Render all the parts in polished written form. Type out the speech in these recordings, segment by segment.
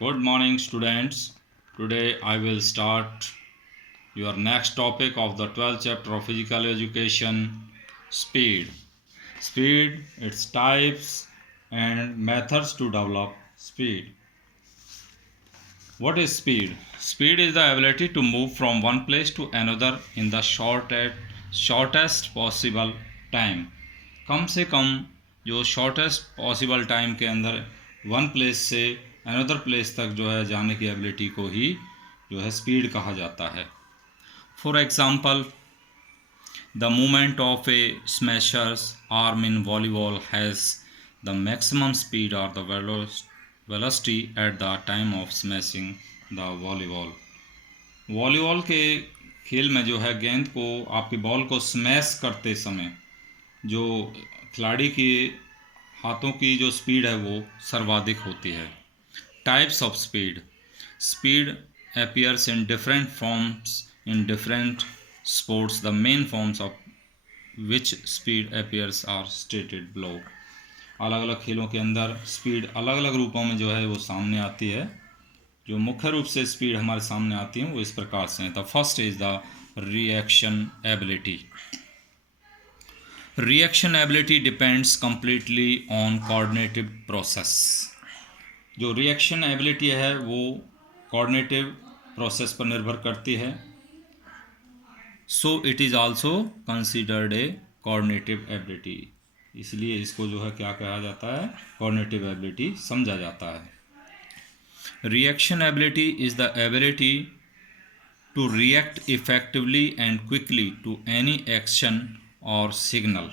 Good morning, students. Today I will start your next topic of the 12th chapter of physical education, speed. Speed, its types and methods to develop speed. What is speed? Speed is the ability to move from one place to another in the shortest possible time. कम से कम जो shortest possible time के अंदर one place से another place तक जो है जाने की एबिलिटी को ही जो है स्पीड कहा जाता है. For example, the movement of a smasher's arm in volleyball has the maximum speed और the velocity at the time of smashing the volleyball. Volleyball के खेल में जो है गेंद को आपकी बॉल को स्मैश करते समय जो खिलाड़ी के हाथों की जो स्पीड है वो सर्वाधिक होती है. Types of speed. Speed appears in different forms in different sports. The main forms of which speed appears are stated below. अलग अलग खेलों के अंदर स्पीड अलग अलग रूपों में जो है वो सामने आती है. जो मुख्य रूप से स्पीड हमारे सामने आती है वो इस प्रकार से है. The first is the reaction ability. Reaction ability depends completely on coordinative process. जो रिएक्शन एबिलिटी है वो कोऑर्डिनेटिव प्रोसेस पर निर्भर करती है. So it is also considered a coordinative ability. इसलिए इसको जो है क्या कहा जाता है, कोऑर्डिनेटिव एबिलिटी समझा जाता है. Reaction ability is the ability to react effectively and quickly to any action or signal.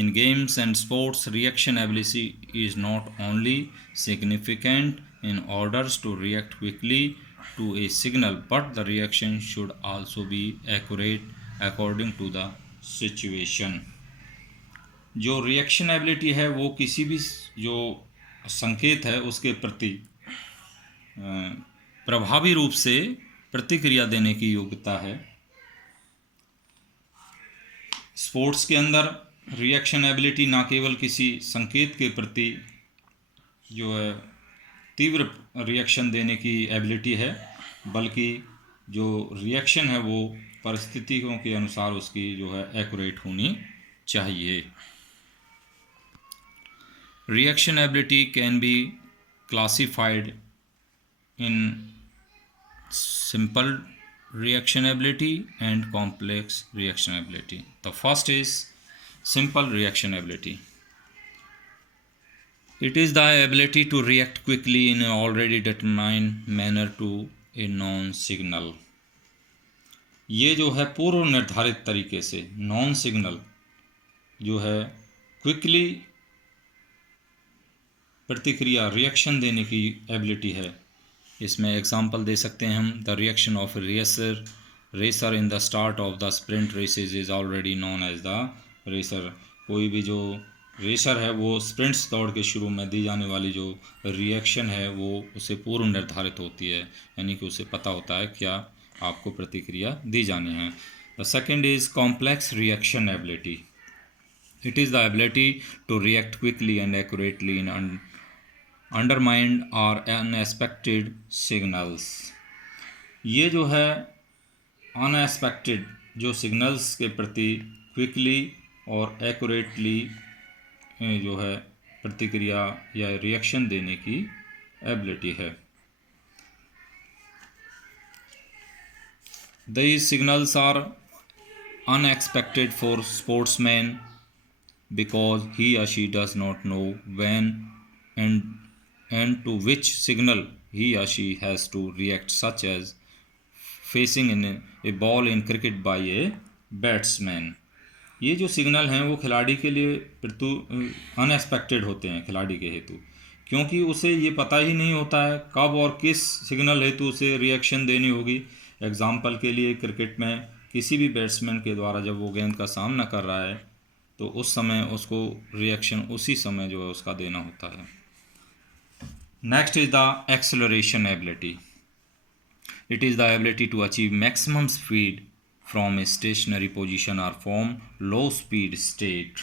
In games and sports, reaction ability is not only significant in orders to react quickly to a signal, but the reaction should also be accurate according to the situation. जो reaction ability है वो किसी भी जो संकेत है उसके प्रति प्रभावी रूप से प्रतिक्रिया देने की योग्यता है. स्पोर्ट्स के अंदर रिएक्शन एबिलिटी ना केवल किसी संकेत के प्रति जो है तीव्र रिएक्शन देने की एबिलिटी है, बल्कि जो रिएक्शन है वो परिस्थितियों के अनुसार उसकी जो है एक्यूरेट होनी चाहिए. Reaction ability can be classified in simple reaction ability and complex reaction ability. The first is simple reaction ability. It is the ability to react quickly in an already determined manner to a known signal. ये जो है पूर्व निर्धारित तरीके से non signal जो है quickly प्रतिक्रिया रिएक्शन देने की एबिलिटी है. इसमें एग्जांपल दे सकते हैं हम. The reaction of racer in the start of the sprint races is already known as the racer. कोई भी जो रेसर है वो स्प्रिंट्स दौड़ के शुरू में दी जाने वाली जो रिएक्शन है वो उसे पूर्व निर्धारित होती है, यानी कि उसे पता होता है क्या आपको प्रतिक्रिया दी जानी है. The second is complex reaction ability. It is the ability to react quickly and accurately in undermined or unexpected signals. ये जो है अनएक्सपेक्टेड जो सिग्नल्स के प्रति क्विकली और एक्यूरेटली जो है प्रतिक्रिया या रिएक्शन देने की एबिलिटी है. These signals are unexpected for sportsman because he or she does not know when and to which signal he or she has to react, such as facing in a ball in cricket by a batsman. ये जो signal हैं वो खिलाड़ी के लिए unexpected होते हैं खिलाड़ी के हेतु, क्योंकि उसे ये पता ही नहीं होता है कब और किस सिग्नल हेतु उसे रिएक्शन देनी होगी. एग्जाम्पल के लिए क्रिकेट में किसी भी बैट्समैन के द्वारा जब वो गेंद का सामना कर रहा है तो उस समय उसको रिएक्शन उसी समय जो है उसका देना होता है. Next is the acceleration ability. It is the ability to achieve maximum speed from a stationary position or from low speed state.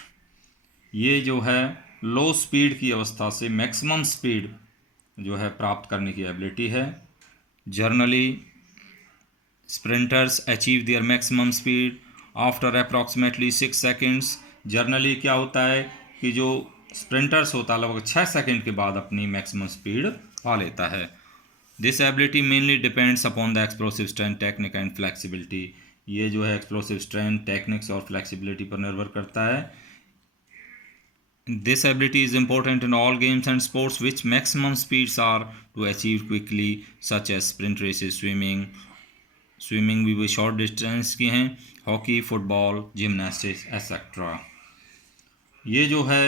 ये जो है लो स्पीड की अवस्था से मैक्सिमम स्पीड जो है प्राप्त करने की एबिलिटी है। Generally sprinters achieve their maximum speed after approximately 6 seconds. Generally क्या होता है कि जो स्प्रिंटर्स होता है लगभग 6 सेकेंड के बाद अपनी मैक्सिमम स्पीड पा लेता है। This ability mainly depends upon the explosive strength, technique and flexibility. ये जो है एक्सप्लोसिव स्ट्रेंथ, टेक्निक्स और फ्लेक्सिबिलिटी पर निर्भर करता है। This ability is important in all games and sports which maximum speeds are to achieve quickly, such as sprint races, swimming भी short distance की हैं, हॉकी, फुटबॉल, जिमनास्टिक्स एट्सेट्रा। ये जो है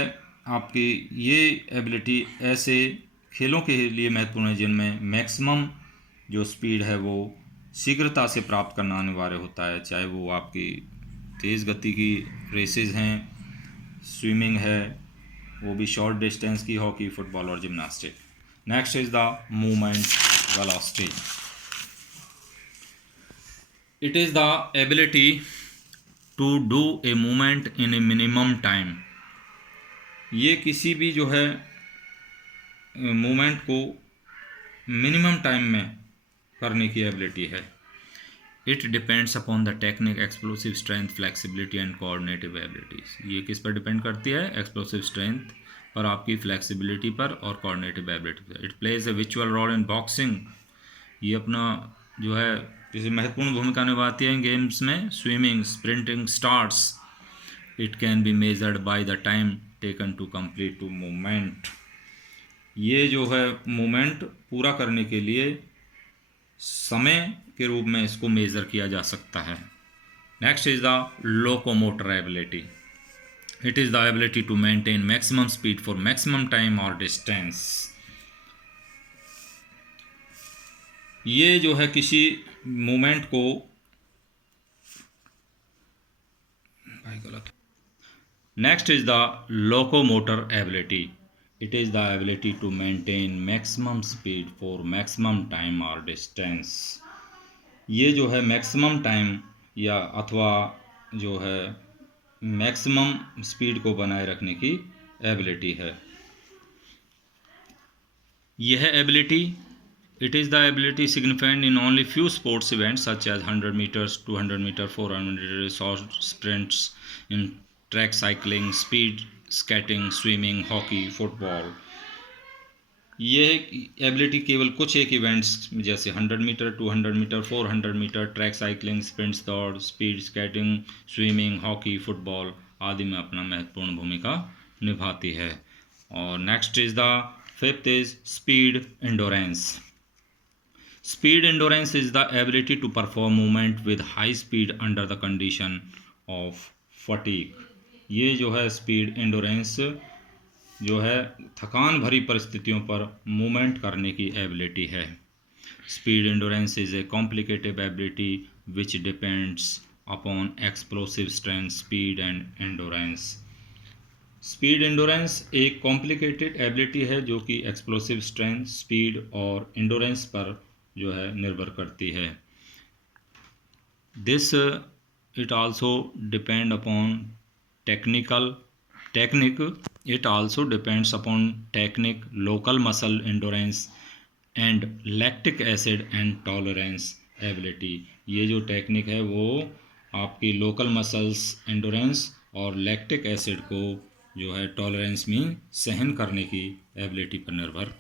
आपकी ये एबिलिटी ऐसे खेलों के लिए महत्वपूर्ण है जिनमें मैक्सिमम जो स्पीड है वो शीघ्रता से प्राप्त करना अनिवार्य होता है, चाहे वो आपकी तेज़ गति की रेसेस हैं, स्विमिंग है, वो भी शॉर्ट डिस्टेंस की, हॉकी, फुटबॉल और gymnastic. Next is the movement velocity. It is the ability to do a movement in a minimum time. ये किसी भी जो है मूवमेंट को मिनिमम टाइम में करने की एबिलिटी है। It depends upon the technique, explosive strength, flexibility and coordinative abilities. ये किस पर डिपेंड करती है? एक्सप्लोसिव स्ट्रेंथ पर, आपकी फ्लेक्सिबिलिटी पर और कोऑर्डिनेटिव एबिलिटी पर। It plays a vital role in boxing. ये अपना जो है किसी महत्वपूर्ण भूमिका निभाती है इन गेम्स में। Swimming, sprinting, starts. It can be measured by the time taken to complete to movement. ये जो है मूवमेंट पूरा करने के लिए समय के रूप में इसको मेज़र किया जा सकता है। Next is the locomotor ability. It is the ability to maintain maximum speed for maximum time और डिस्टेंस। ये जो है किसी मूवमेंट को next is the locomotor ability. It is the ability to maintain maximum speed for maximum time और distance. ये जो है मैक्सिमम टाइम या अथवा जो है मैक्सिमम स्पीड को बनाए रखने की एबिलिटी है। यह ability, it is the ability significant in only few sports events such as 100 meters, 200 meter, 400 meter, short sprints, in track cycling, speed skating, swimming, hockey, football. ये एबिलिटी केवल कुछ एक इवेंट्स जैसे 100 meter, 200 meter, 400 meter, track cycling, sprints दौड़, speed skating, swimming, hockey, football आदि में अपना महत्वपूर्ण भूमिका निभाती है। और next is the fifth is speed endurance. Speed endurance is the ability to perform movement with high speed under the condition of fatigue. ये जो है स्पीड एंडोरेंस जो है थकान भरी परिस्थितियों पर मूवमेंट करने की एबिलिटी है। Speed endurance is a complicated ability which depends upon explosive strength, speed and endurance. Speed endurance एक कॉम्प्लिकेटेड एबिलिटी है जो कि एक्सप्लोसिव स्ट्रेंथ, स्पीड और एंडोरेंस पर जो है निर्भर करती है। This it also depend upon technique. It also depends upon technique, local muscle endurance and lactic acid and tolerance ability. ये जो टेक्निक है वो आपकी लोकल मसल्स एंडोरेंस और लैक्टिक एसिड को जो है टॉलरेंस में सहन करने की एबिलिटी पर निर्भर